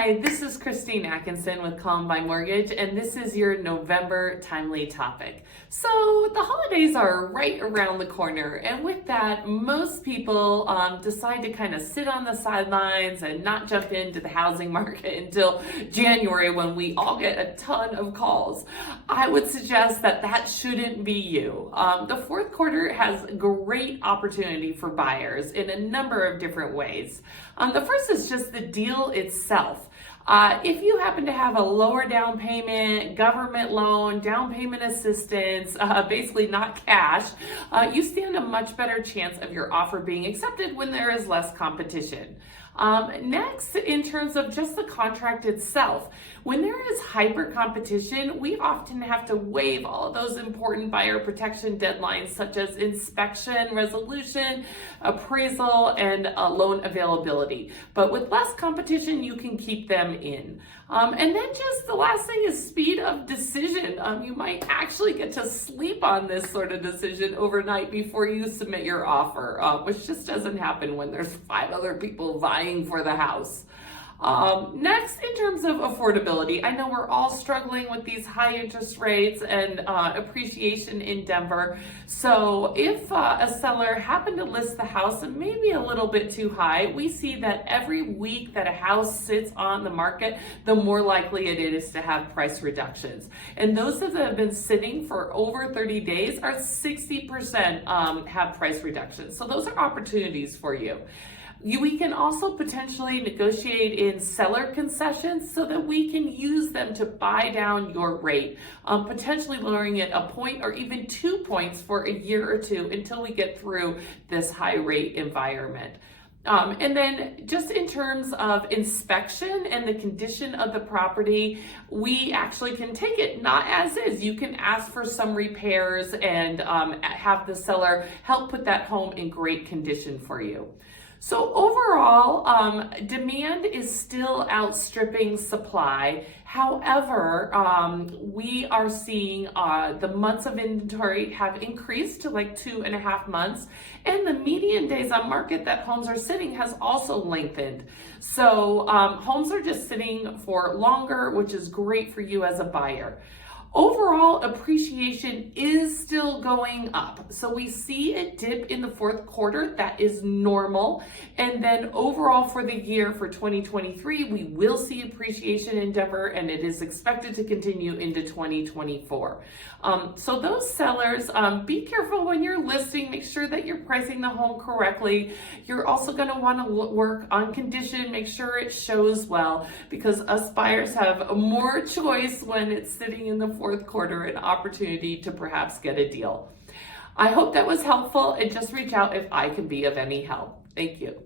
Hi, this is Christine Atkinson with Columbine Mortgage, and this is your November timely topic. So the holidays are right around the corner, and with that, most people decide to kind of sit on the sidelines and not jump into the housing market until January when we all get a ton of calls. I would suggest that that shouldn't be you. The fourth quarter has great opportunity for buyers in a number of different ways. The first is just the deal itself. If you happen to have a lower down payment, government loan, down payment assistance, basically not cash, you stand a much better chance of your offer being accepted when there is less competition. Next, in terms of just the contract itself, when there is hyper competition, we often have to waive all of those important buyer protection deadlines such as inspection, resolution, appraisal, and loan availability. But with less competition, you can keep them in. And then just the last thing is speed of decision. You might actually get to sleep on this sort of decision overnight before you submit your offer, which just doesn't happen when there's 5 other people vying for the house. Next, in terms of affordability, I know we're all struggling with these high interest rates and appreciation in Denver. So if a seller happened to list the house and maybe a little bit too high, we see that every week that a house sits on the market, the more likely it is to have price reductions. And those that have been sitting for over 30 days are 60% have price reductions. So those are opportunities for you. We can also potentially negotiate in seller concessions so that we can use them to buy down your rate, potentially lowering it a point or even 2 points for a year or two until we get through this high rate environment. And then just in terms of inspection and the condition of the property, we actually can take it not as is. You can ask for some repairs and have the seller help put that home in great condition for you. So overall, demand is still outstripping supply. However, we are seeing the months of inventory have increased to like 2.5 months, and the median days on market that homes are sitting has also lengthened. So homes are just sitting for longer, which is great for you as a buyer. Overall, appreciation is still going up. So we see a dip in the fourth quarter. That is normal. And then overall for the year for 2023, we will see appreciation in Denver, and it is expected to continue into 2024. So those sellers, be careful when you're listing. Make sure that you're pricing the home correctly. You're also going to want to work on condition. Make sure it shows well, because us buyers have more choice when it's sitting in the fourth quarter, an opportunity to perhaps get a deal. I hope that was helpful, and just reach out if I can be of any help. Thank you.